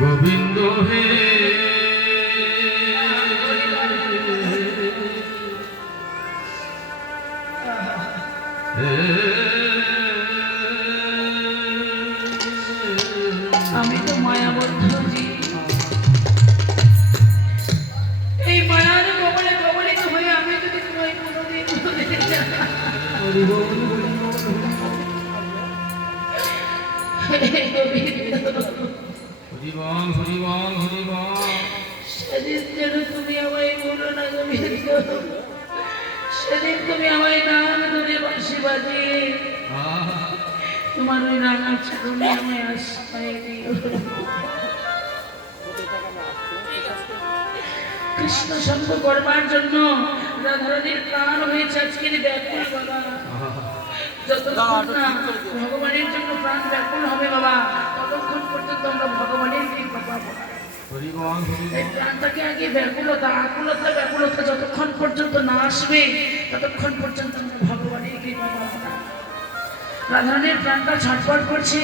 গোবিন্দ হে আমি তো মায়াবদ্ধ জীব, এই মায়ার কবলে কবলিত হয়ে আমি যদি তোমায় কোনোদিন সেদিন যেন তুমি আমায় বলো না গোবিন্দ, সেদিন তুমি আমায় নাম ধরে বাঁশি বাজিয়ে তোমার ওই রাঙা চরণে আমায় আশ্রয় দিও। কৃষ্ণ সঙ্গ করবার জন্য রাধারানীর প্রাণ হয়েছে আজকের ব্যাকুল বাবা। যতক্ষণ না ভগবানের জন্য প্রাণ ব্যাকুল হবে বাবা, ততক্ষণ পর্যন্ত আমরা ভগবানের কৃপা পাবো। এই প্রাণটাকে আগে ব্যাকুলতা, আকুলতা, ব্যাকুলতা যতক্ষণ পর্যন্ত না আসবে ততক্ষণ পর্যন্ত আমরা ভগবানের কৃপা পাবো না। রাধারানীর প্রাণটা ছটফট করছে,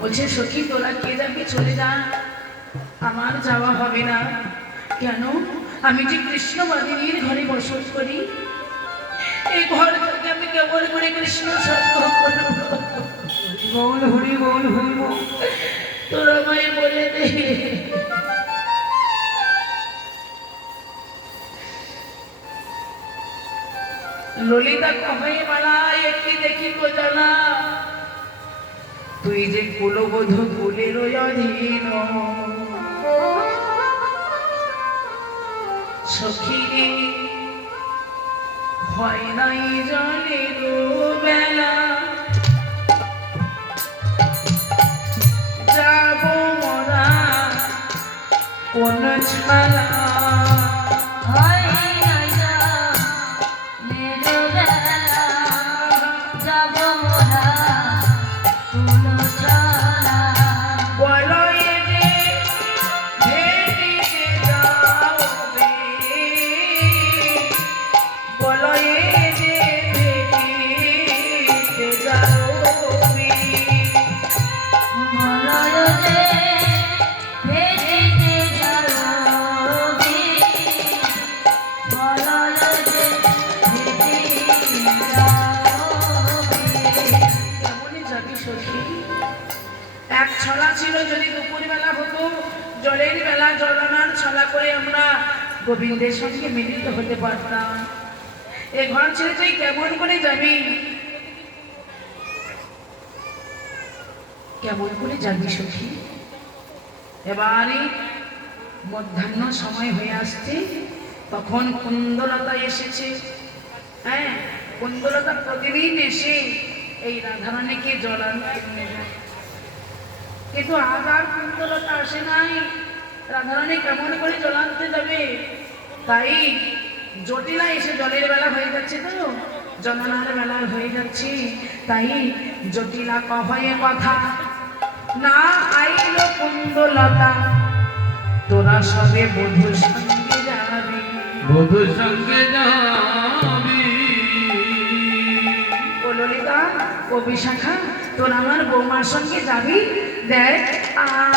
বলছে সখী তোরা কে যাবি চলে যা, আমার যাওয়া হবে না। কেন? আমি যে কৃষ্ণবাদিনীর ঘরে বসত করি, এই ঘর থেকে আমি কেবল করে কৃষ্ণ সত্য করব। বল হরি বল হরি বল, তোরা আমায় বলে দে ললিতা কহে মালায় একটি দেখি কো জানা, তুই যে কুলবধূ কুলের অধীন, সখী রে হয় নাই জলের বেলা, যাব মোরা কোন ছালা, এক ছলা ছিল যদি দুপুর বেলা হতো, জলের বেলা জল আনার ছলা করে আমরা গোবিন্দের সঙ্গে মিলিত হতে পারতাম। এ ঘর ছেড়ে তুই কেমন করে যাবি, কেমন করে যাবি সখী? এবারে মধ্যাহ্ন সময় হয়ে আসছে, তখন কুন্দলতা এসেছে। হ্যাঁ, কুন্দলতা প্রতিদিন এসে এই রাধারানীকে জল আনতে নিয়ে যায়, কিন্তু আজ আর কুন্দলতা আসে নাই। রাধারানী কেমন করে জল আনতে যাবে? তাই জটিলা এসে, জলের বেলা হয়ে যাচ্ছে তো, জনানার বেলা হয়ে যাচ্ছে, তাই জটিলা কহে কথা না আইল কুন্দলতা, তোরা সবে বধূর সঙ্গে যাবি, বধূর সঙ্গে যাবি। ও ললিতা, ও বিশাখা, তোরা আমার বৌমার সঙ্গে যাবি? দেখ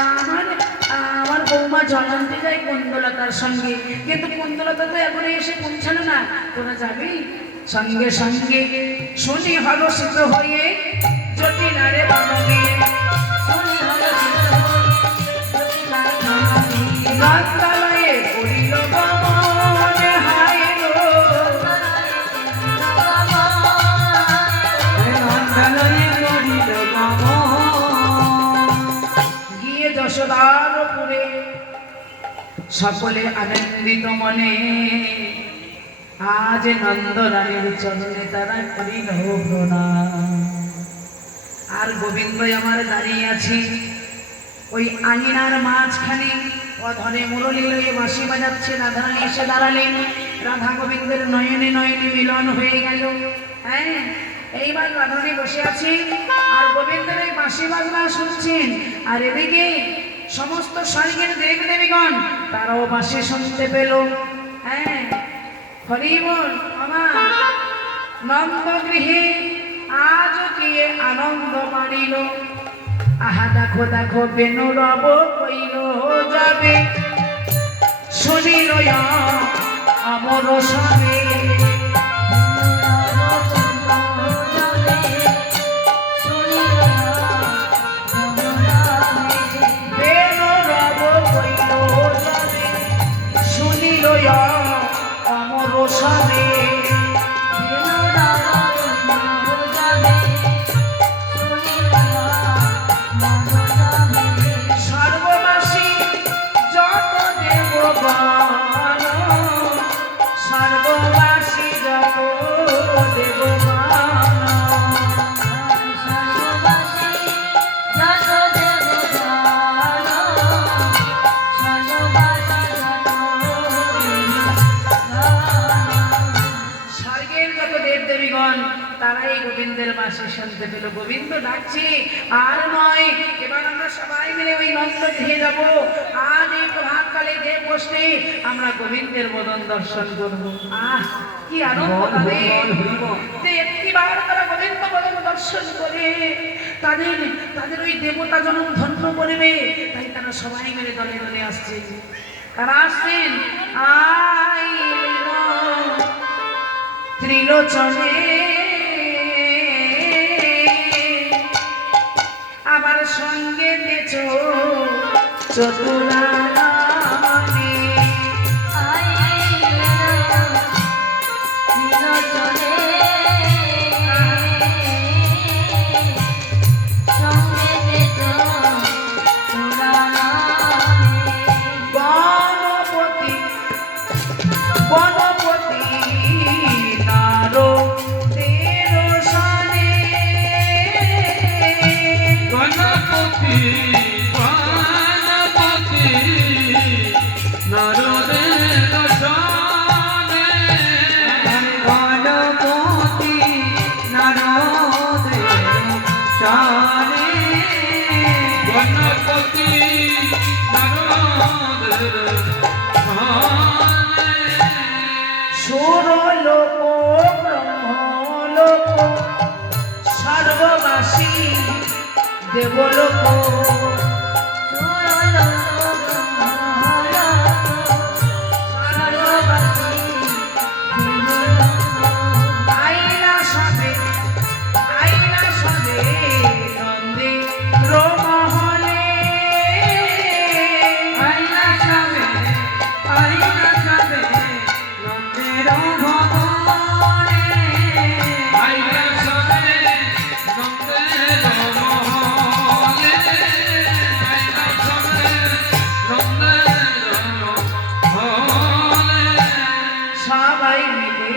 আমার বৌমা জল আনতে যায় কুন্দলতার সঙ্গে, কিন্তু কুন্দলতা তো এখন এসে পৌঁছালো না, তোরা যাবি? সঙ্গে সঙ্গে শুনি হলসিত হয়ে জটিলারে বানবে, নন্দালয়ে করিল গমন, হায় গো নন্দালয়ে করিল গমন, গিয়ে যশোদারপুরে সকলে আনন্দিত মনে, আজ নন্দরানীর চরণে তারা করিল প্রণাম। আর গোবিন্দ আমার দাঁড়িয়ে আছে ওই আঙিনার মাঝখানে, অধরে মুরলী লয়ে বাঁশি বাজাচ্ছে। রাধারানী এসে দাঁড়ালেন, রাধা গোবিন্দের নয়নে নয়নে মিলন হয়ে গেল। হ্যাঁ, এইবার রাধারানী বসে আছে আর গোবিন্দের এই বাঁশি বাজনা শুনছেন, আর এদিকে সমস্ত স্বর্গের দেব দেবীগণ তারাও বাঁশি শুনতে পেল। হ্যাঁ, হরি বল। আমার নন্দ গৃহে আজ গিয়ে আনন্দ মানিল, আহা দেখো দেখো বেনু রব কইল যাবে শুনিল অমর সবে বেনু রব কইল যাবে শুনিল অমর সবে সর্ববাসী যত দেবগণ সর্ববাসী যত দেবগণ স্বর্গের যত দেব দেবীগণ তারাই গোবিন্দের বাসে শুনতে পেল গোবিন্দ ডাকছে আর নয় এবার আমরা সবাই মিলে ওই নন্দ গৃহে যাব আজ এই প্রভাতকালে দেব বসলে আমরা গোবিন্দের বদন দর্শন করব আহ কি আনন্দ তাদের যে একটিবার তারা গোবিন্দ বদন দর্শন করে তাদের তাদের ওই দেবতা জনম ধন্য করবে তাই তারা সবাই মিলে দলে দলে আসছে কারা আসছেন আইল ত্রিলোচনে আবার সঙ্গে নেছ চতুরানী গণপতি গণপতি নারদের সনে গণপতি গণপতি নরদের সনে গণপতি নারদের সনে গণপতি নরদের সনে সুরলোক ব্রহ্মলোক সর্ববাসী দেবলোক আইলা সবে নন্দে রমহলে আইলা সবে নন্দের ভবনে আইলা সবে নন্দের মহলে আইলা সবে নন্দের মহলে সবাই মিলে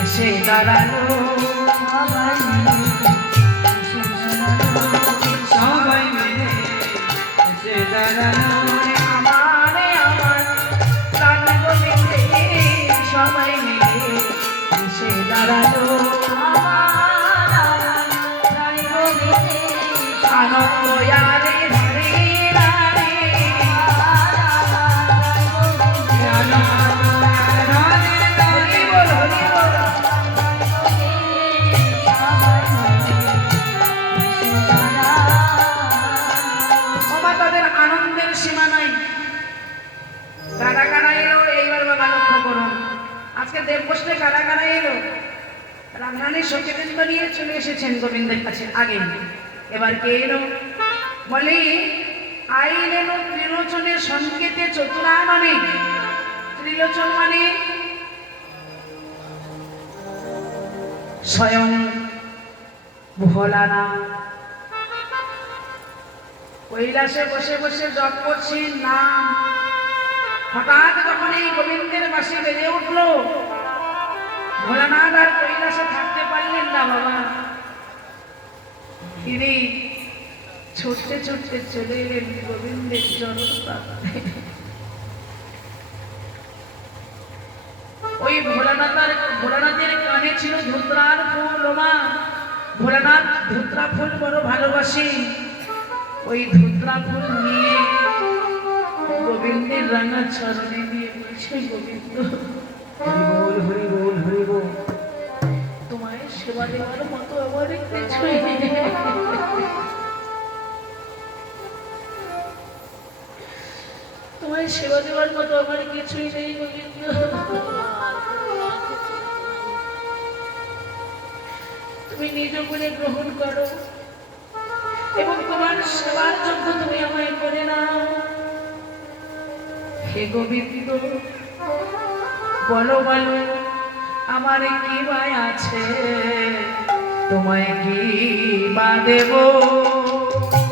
এসে দাঁড়ালো সবাই মিলে এসে দাঁড়ানো আমার প্রাণ গোবিন্দে সবাই মিলে এসে দাঁড়ালো আনন্দ আরে ধরে রারে হরি বল হরি বল ওমা তাদের আনন্দের সীমা নাই কারা কারা এলো এইবার বাবা লক্ষ্য করুন আজকে দেব বসলে কারা কারা এলো রামরানী সখীবৃন্দ নিয়ে চলে এসেছেন গোবিন্দের কাছে আগে এবার কে এলো বলি আইলেন ত্রিলোচনের সংকেতে চতুরাননে ত্রিলোচন মানে স্বয়ং ভোলানা কৈলাসে বসে বসে জপ করছি নাম হঠাৎ যখন এই গোবিন্দের বাঁশি বেজে উঠলো ভোলানাথ আর কৈলাসে থাকতে পারলেন না বাবা তিনি ছুটতে ছুটতে চলে এলেন গোবিন্দের চরণ প্রান্তে। ওই ভোলানাথের কানে ছিল ধুতরার ফুল ওমা ভোলানাথ ধুতরা ফুল বড় ভালোবাসি ওই ধুতরা ফুল নিয়ে গোবিন্দের রাঙা চরণে দিয়ে বলছে গোবিন্দ হরি বল হরি বল তোমায় সেবা দেওয়ার মতো আমার কিছুই নেই। তোমায় সেবা দেওয়ার মতো আমার কিছুই নেই গোবিন্দ। তুমি নিজ গুণে গ্রহণ করো এবং তোমার সেবার যোগ্য তুমি আমায় করে নাও। হে গোবিন্দ, বলো বলো আমার কি ভাই আছে, তোমায় কি বা দেব,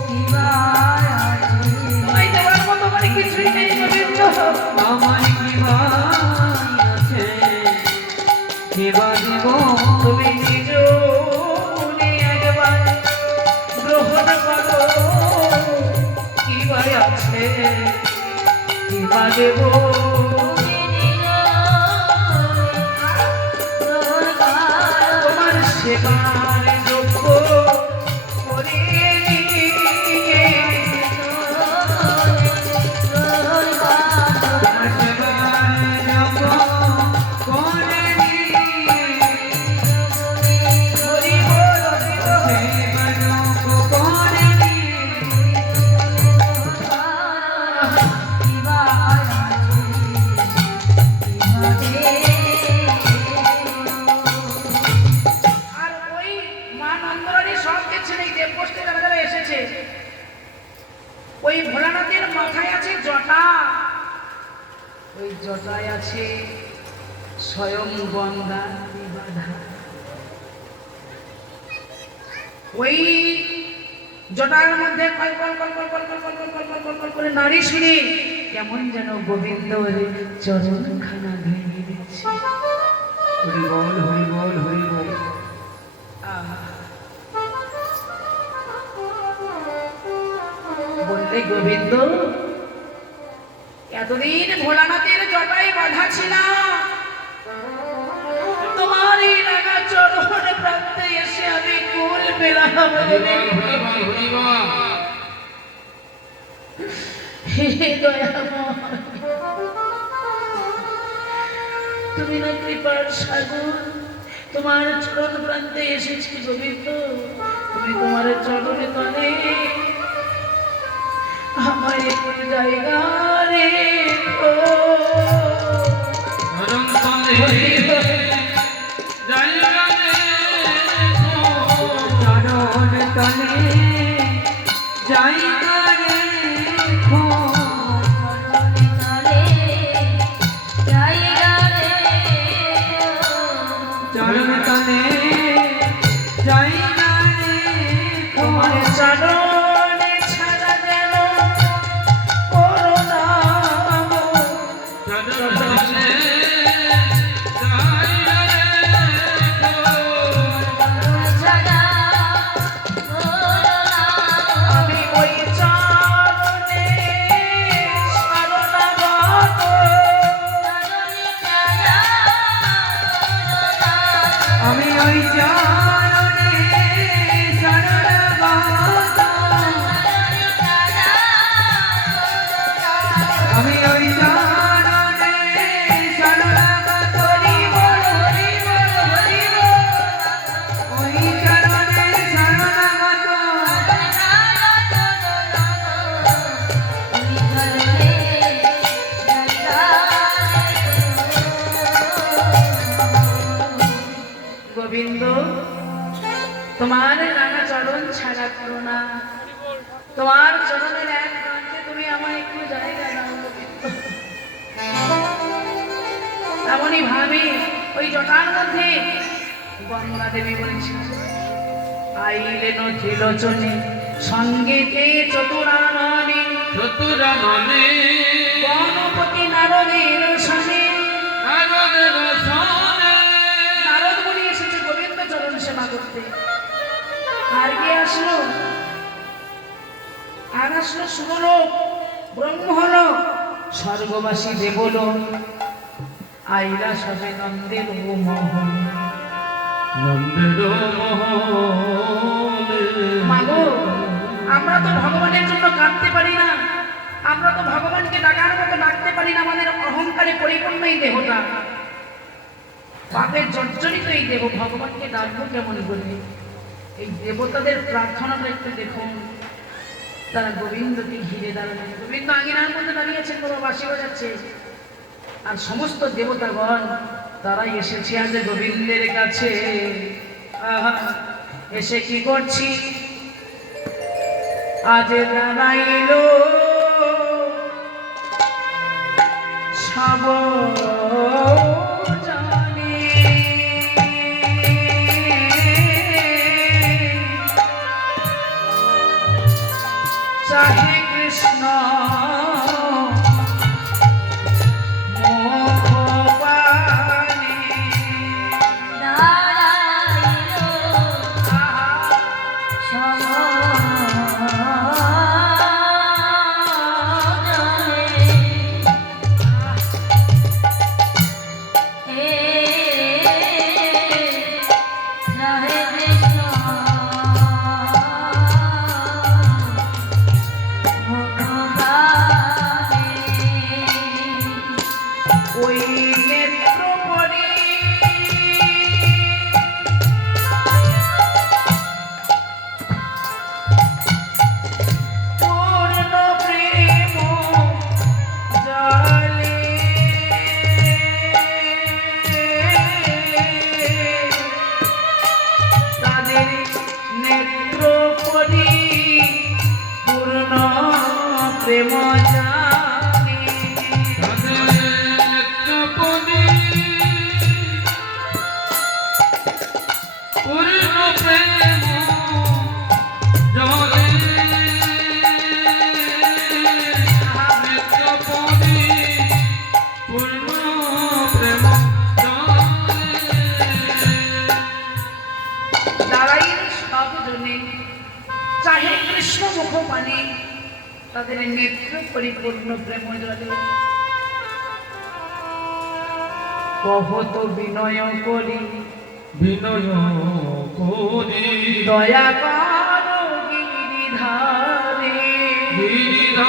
কি ভাই আছে? তোমায় দেওয়ার মতো আমার কিছুই নেই গোবিন্দ। আমার কি ভাই আছে, কি বা দেব? তুমি নিজ গুণে একবার গ্রহণ করো, কি ভাই আছে, কি বা দেব। তোমার সেবার যোগ্য করে নিয়ে ওই ভোলানাথের মাথায় আছে জটা, ওই জটায় আছে স্বয়ং গঙ্গা বাধা। ওই জটার মধ্যে call call call call call call call call call call call করে নারী শুনি কেমন যেন গোবিন্দ চরণ খানা ভেঙে দিচ্ছে। হরি বল, হরি বল, হরি বল। বললে গোবিন্দ, এতদিন ভোলানাথের জটায় বাধা ছিলাম, তোমার এই রাঙা চরণ প্রান্তে এসে আমি কুল পেলাম। হরি বল, হরি বল, হরি বল। হে দয়াময়, তুমি না কৃপার সাগর, তোমার চরণ প্রান্তে এসেছি গোবিন্দ, তুমি তোমার চরণে তলে আমার একটু জায়গা রেখো। চরণ তলে জায়গা রেখো, চরণ তলে জায়গা রেখো, চরণ তলে জায়গা রেখো। তোমার চরণে ছাড়া যেন করুণা চরণ তলে জায়গা রেখো, আমি ওই চরণে শরণাগত। আমি ওই চরণে শরণাগত, আমি ওই চরণে শরণাগত, হরি বল, হরি বল, হরি বল। ওই চরণে শরণাগত, গোবিন্দ, তোমার রাঙা চরণ ছাড়া করো না, তোমার চরণের এক প্রান্তে তুমি আমায় একটু জায়গা দাও গোবিন্দ। এমনই ভাবি ওই জটার মধ্যে গঙ্গা দেবী বলেছিল, আইলেন ত্রিলোচনে সঙ্গীতে চতুরাননে, চতুরাননে গণপতি নারদের সনে। নারদের সনে, নারদ মুনি এসেছে গোবিন্দ চরণ সেবা করতে। আর কে আসলো? আর আসলো সুরলোক, ব্রহ্মলোক, স্বর্গবাসী দেবলোক। আইলা সবে নন্দের মোহন। নন্দের মহলে। মাগো, আমরা তো ভগবানের জন্য কাঁদতে পারি না, আমরা তো ভগবানকে ডাকার মতো ডাকতে পারি না, আমাদের অহংকারে পরিপূর্ণ এই দেহটা, পাপের জর্জরিত এই দেহ, ভগবানকে ডাকবো কেমন করে? এই দেবতাদের প্রার্থনাটা একটু দেখুন। তারা গোবিন্দকে ঘিরে দাঁড়ালেন। গোবিন্দ আঙিনার মধ্যে দাঁড়িয়েছেন, বড় বাঁশি বাজাচ্ছে। আর সমস্ত দেবতাগণ তারা এসেছে আজ গোবিন্দের কাছে। আহা, এসে কি করছি আজ জানাইল সব জানে। চাহে কৃষ্ণ ওই নেত্র পরি পূর্ণ প্রেম জলে তাদের নেত্র পরি পূর্ণ প্রেম জানে। পূর্ণ প্রেম জলে নিত্যপদে পূর্ণ প্রেম দাঁড়াই সবজনে চাহে কৃষ্ণ মুখ পানে তাদের নেত্র পরিপূর্ণ প্রেম জলে। কহত বিনয় করি বিনয় করি দয়া কর গিরিধারে গিরিধারী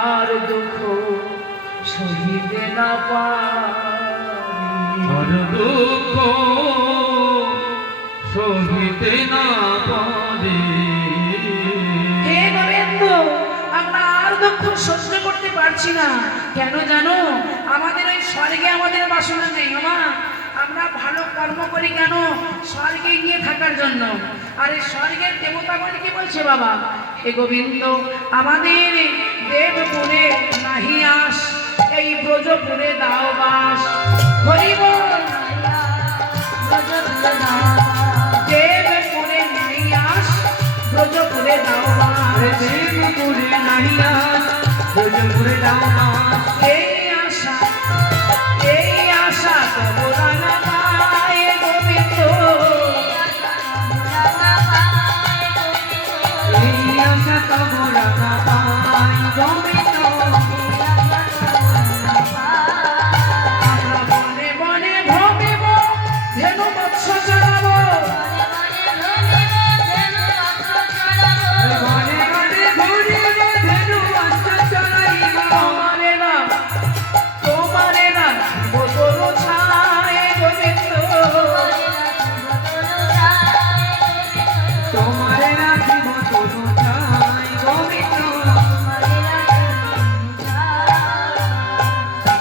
আর দুঃখ সহিতে না পারি। আর দুঃখ সহিতে না পারে। হে গোবিন্দ, আমরা আর দুঃখ সহ্য করতে পারছি না। কেন জানো? আমাদের ওই স্বর্গে আমাদের বাসনা নেই। আমরা ভালো কর্ম করি কেন? স্বর্গে গিয়ে থাকার জন্য। আর এই স্বর্গের দেবতাগণ কি বলছে বাবা? হে গোবিন্দ, আমাদের দেবপুরে নাহি আস, এই ব্রজপুরে দাও বাস। হরি বল। দেবপুরে নাহি আস, ব্রজপুরে দাও বাস। দেবপুরে নাহিয়া ব্রজপুরে দাও বাস। এই আশা তোমরা না পায় গোবিন্দ। এই আশা তোমরা না পাই গোবিন্দ। আমরা বনে বনে ভ্রমিব, ধেনু মৎস্য চড়াবো। ঘরে ঘরে ঘুরিব ধেনু মৎস্য চড়াইব। তোমারে না বোতল ছায় গোবিন্দ। তোমারে রাখিব তনু ছাই গোবিন্দ।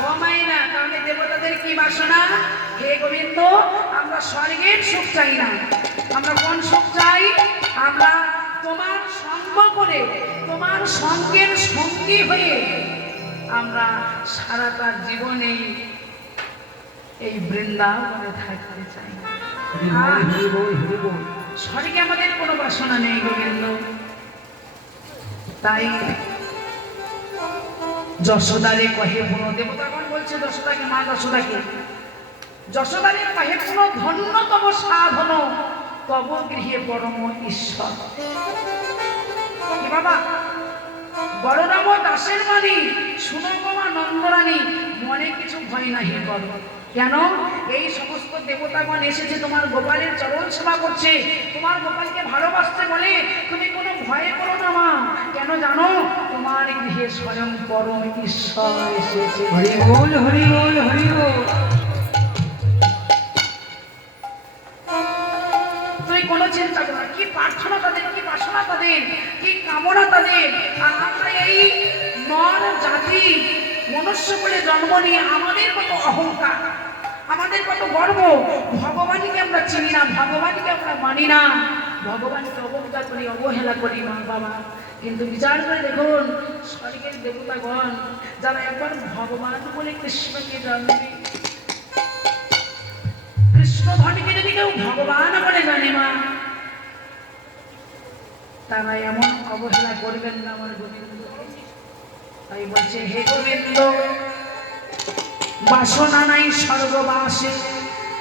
ও মাইনা, তাহলে দেবতাদের কি বাসনা? হে গোবিন্দ, আমরা স্বর্গের সুখ চাই না। আমরা কোন সুখ চাই? আমরা তোমার সঙ্গ করে, তোমার সঙ্গের সঙ্গী হয়ে আমরা সারাটা জীবনে এই বৃন্দাবনে থাকতে চাই। হরি বল হরি বল হরি বল। স্বর্গে আমাদের কোনো বাসনা নেই গোবিন্দ। তাই যশোদারে কহে পুনঃ, দেবতাগণ বলছে যশোদাকে, মা যশোদাকে, যশোদারে কহে পুনঃ ধন্যতম সাধন তব গৃহে পরম ঈশ্বর। কি বাবা? বড়রাম দাসের বাণী শুনো গো মা নন্দরানী, মনে কিছু ভয় নাহি কর। কেন? এই সমস্ত দেবতাগণ এসেছে তোমার গোপালের চরণ সেবা করছে, তোমার গোপালকে ভালোবাসতে বলে তুমি কোনো ভয় করো না মা। কেন জানো? তোমার গৃহে স্বয়ং পরম ঈশ্বর এসেছে। হরি বল হরি বল হরি বল। তুই কোনো চিন্তা করো না, কি প্রার্থনা তাদের, কি বাসনা তাদের, কি কামনা তাদের। আর আমরা এই নর জাতি মনুষ্য বলে জন্ম নিয়ে আমাদের কত অহংকার, আমাদের কত গর্ব, ভগবানকে আমরা চিনি না, ভগবানকে আমরা মানি না, ভগবানকে অবজ্ঞা করি, অবহেলা করি মা বাবা। কিন্তু বিচার করে দেখুন স্বর্গের দেবতাগণ যারা একবার ভগবান বলে কৃষ্ণকে জানবে, কৃষ্ণ ধনকে যদি কেউ ভগবান বলে জানে মা, তারা এমন অবহেলা করবেন না আমার গোবিন্দকে। তাই বলছে হে গোবিন্দ, বাসনা নাই স্বর্গবাসে,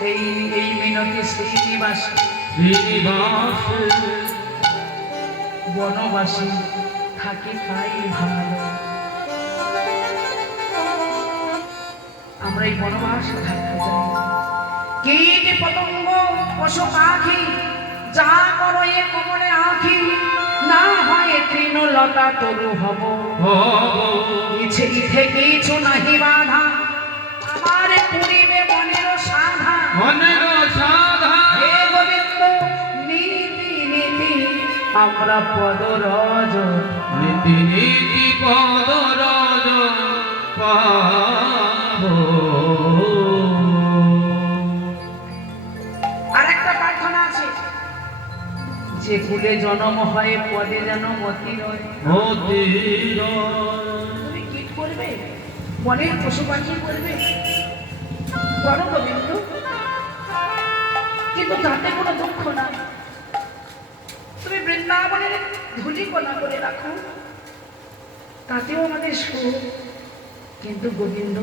এই এই মিনতি শ্রীনিবাসে, শ্রীনিবাসে বনবাসী থাকে তাই ভালো। আমরা এই বনবাসে থাকতে চাই। কীট পতঙ্গ পশু পাখি যা করো এ কমলে আঁখি, না হয় তৃণলতা তরু হব, ইচ্ছে ইথে কিছু নাহি বাধা, আমার পুরিবে মনের সাধা, মনের সাধা। হে গোবিন্দ নীতি নীতি আমরা পদরজ, নীতি নীতি পদরজ পাবো। আরেকটা প্রার্থনা আছে, যে কুলে জন্ম হয় পদে যেন মতি রয়। মতি তুমি কি করবে, বনের পশু পাখি করবে, করো গোবিন্দ, কিন্তু তাতে কোনো দুঃখ না। তুমি বৃন্দাবনের ধুলি কণা করে রাখো, তাতেও আমাদের সুখ। কিন্তু গোবিন্দ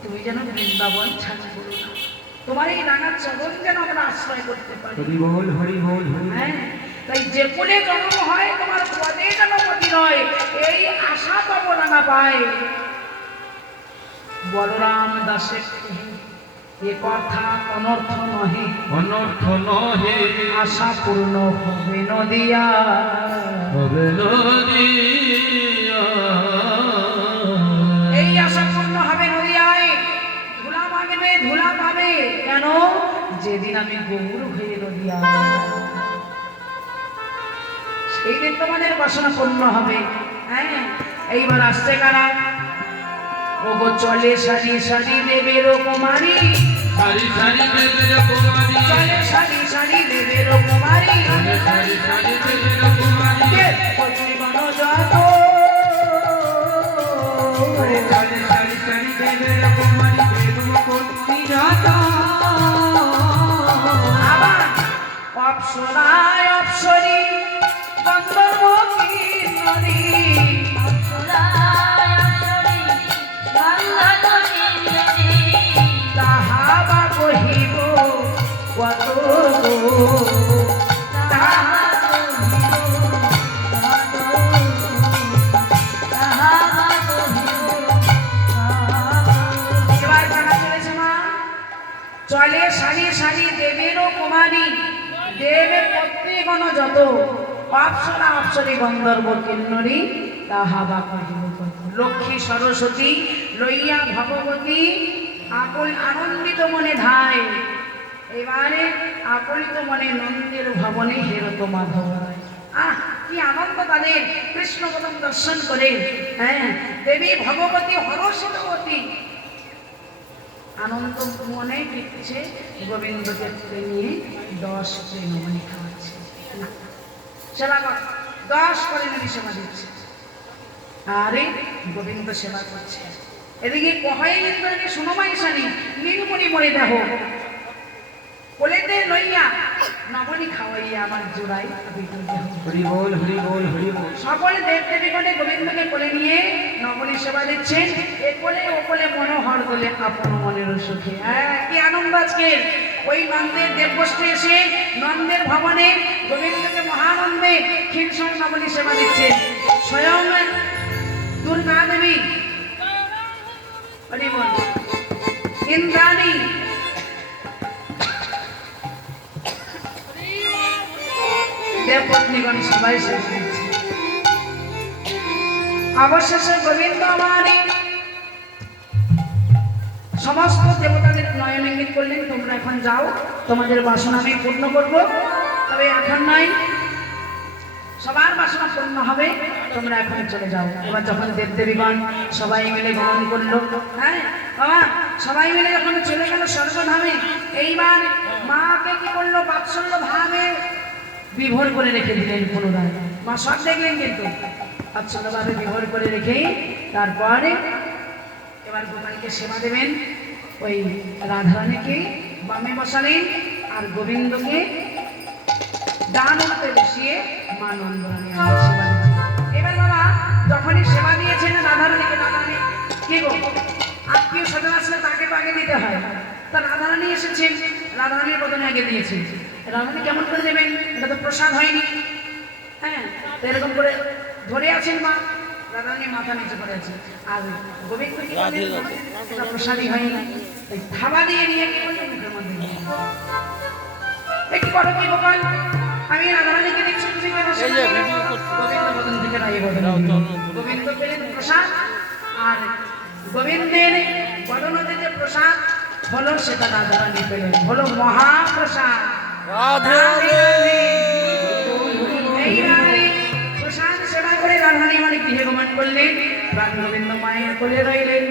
তুমি যেন বৃন্দাবন ছাড়া করো না, তোমার এই রাঙা চরণ যেন আমরা আশ্রয় করতে পারি। হরি বল হরি বল হরি। হ্যাঁ, তাই যে কুলে জন্ম হয় তোমার পদে যেন মতি নয়, এই আশা পাব রাঙা পায়। বলরাম দাসে এ কথা অনর্থ নহে, অনর্থ নহে আশা পূর্ণ হবে নদিয়া, হবে নদিয়া। এই আশা পূর্ণ হবে নদিয়ায়। ধুলা মাগবে ধুলা পাবে কেন, যেদিন আমি গৌর হয়ে নদিয়া, সেই দিন তোমাদের বাসনা পূর্ণ হবে। হ্যাঁ, এইবার আসছে কারা, ওগো চলে সারি সারি দেবের কুমারী, সারি সারি দেবের কুমারী, চলে সারি সারি দেবের কুমারী, সারি সারি দেবের কুমারী, জীবন যত, সারি সারি সারি দেবের কুমারী, দেব কর্মী যত। আবার অপ্সরায় অপ্সরী গন্ধর্ব কিন্নরী, তাহা বা কহিব কত গো, তাহা এবার জানা চলেছে মা, চলে সারি সারি দেবেরও কুমারী, দেবের পত্নীগণ যত, অপ্সরা অপ্সরী গন্ধর্ব কিন্নরী, তাহা বা কহিব কত। লক্ষ্মী সরস্বতী লইয়া ভগবতী আকুল আনন্দিত মনে ধায়, এবারে আকুলিত মনে নন্দের ভবনে হেরত মাধব রায়। আহ কি আনন্দ তাদের কৃষ্ণ পদম দর্শন করে। হ্যাঁ, দেবী ভগবতী হরষিতবতী আনন্দ মনে দিচ্ছে, গোবিন্দকে তুলে নিয়ে 10 তৃণমণি খাওয়াচ্ছে, না সেবা কর, 10 পরিমাণে সেবা দিচ্ছে। আরে গোবিন্দ সেবা করছে, এদিকে কহাই ইন্দ্রাণী সুনমাই সানি নীলমণি মরে দেহ, কোলেতে লইয়া নবনী খাওয়াইয়া আমার জোড়াই বিটুল দেহ। হরি বল হরি বল হরি বল। সকল দেব দেবীগণে গোবিন্দকে কোলে নিয়ে নবনী সেবা দিচ্ছেন, এ কোলে ও কোলে মনোহর কোলে আপন মনের সুখে। হ্যাঁ, কি আনন্দ আজকে। ওই নন্দের দেবগোষ্ঠী এসে নন্দের ভবনে গোবিন্দকে মহানন্দে ক্ষীরসং নবনী সেবা দিচ্ছে। স্বয়ং দুর্গা দেবী, হরি বল, ইন্দ্রাণী, দেবপত্নীগণ সবাই শেষ দিচ্ছে। অবশেষে গোবিন্দ আমারে সমস্ত দেবতাদের নয়ন ইঙ্গিত করলেন, তোমরা এখন যাও, তোমাদের বাসনা আমি পূর্ণ করবো। তবে এখন নয়, সবার বাসনা পূর্ণ হবে, তোমরা এখন চলে যাও। এবার যখন দেবদেবীগণ সবাই মিলে গমন করলো, হ্যাঁ বাবা, সবাই মিলে যখন চলে গেল স্বর্গধামে, এইবার মাকে কি করলো, বাৎসল্য ভাবে বিভোর করে রেখে দিলেন পুনরায়। মা সব দেখলেন কিন্তু বাৎসল্য ভাবে বিভোর করে রেখে তারপরে এবার গোপালকে সেবা দেবেন। ওই রাধারানীকে বামে বসালেন আর গোবিন্দকে ডান হাতে বসিয়ে মা নন্দরানী আমার সেবা দিচ্ছেন। এবার বাবা যখনই সেবা দিয়েছেন রাধারানীকে, রাধারানী কি গো, আত্মীয় স্বজন আসলে তাকে তো আগে দিতে হয়, তা রাধারানী এসেছেন, রাধারানীর বদনে আগে দিয়েছেন। রাধারানী কেমন করে দেবেন, এটা তো প্রসাদ হয়নি। হ্যাঁ, তো এরকম করে ধরে আছেন মা, রাধারানী মাথা নিচে করে আছে, আর গোবিন্দ কি করলেন, এটা প্রসাদই হয়নি, এই থাবা দিয়ে নিয়ে কি করলেন, মুখের মধ্যে একটু করো কি গোপাল, আমি রাধারানীকে দিচ্ছি, তুমি কেন সেবা দিলে? গোবিন্দ বদন থেকে রায় বদন, গোবিন্দ পেলেন প্রসাদ, আর গোবিন্দের বদনতে যে প্রসাদ হলো সেটা রাধারানী পেলেন, হলো মহাপ্রসাদ। এই রাধারানী প্রসাদ সেবা করে রাধারানী মানে গৃহে গমন করলেন, প্রাণ গোবিন্দ মায়ের কোলে রইলেন।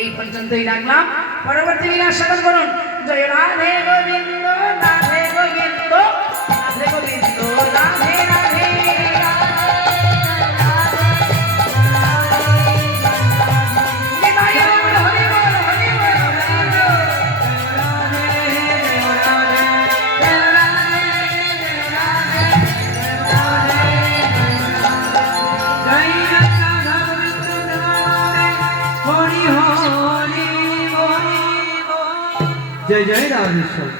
এই পর্যন্তই রাখলাম, পরবর্তী লীলা শ্রবণ করুন। জয় রাধে গোবিন্দ, রাধে গোবিন্দ, রাধে গোবিন্দ, রাধে রাধে। জয় জয় রাধেশ্বর।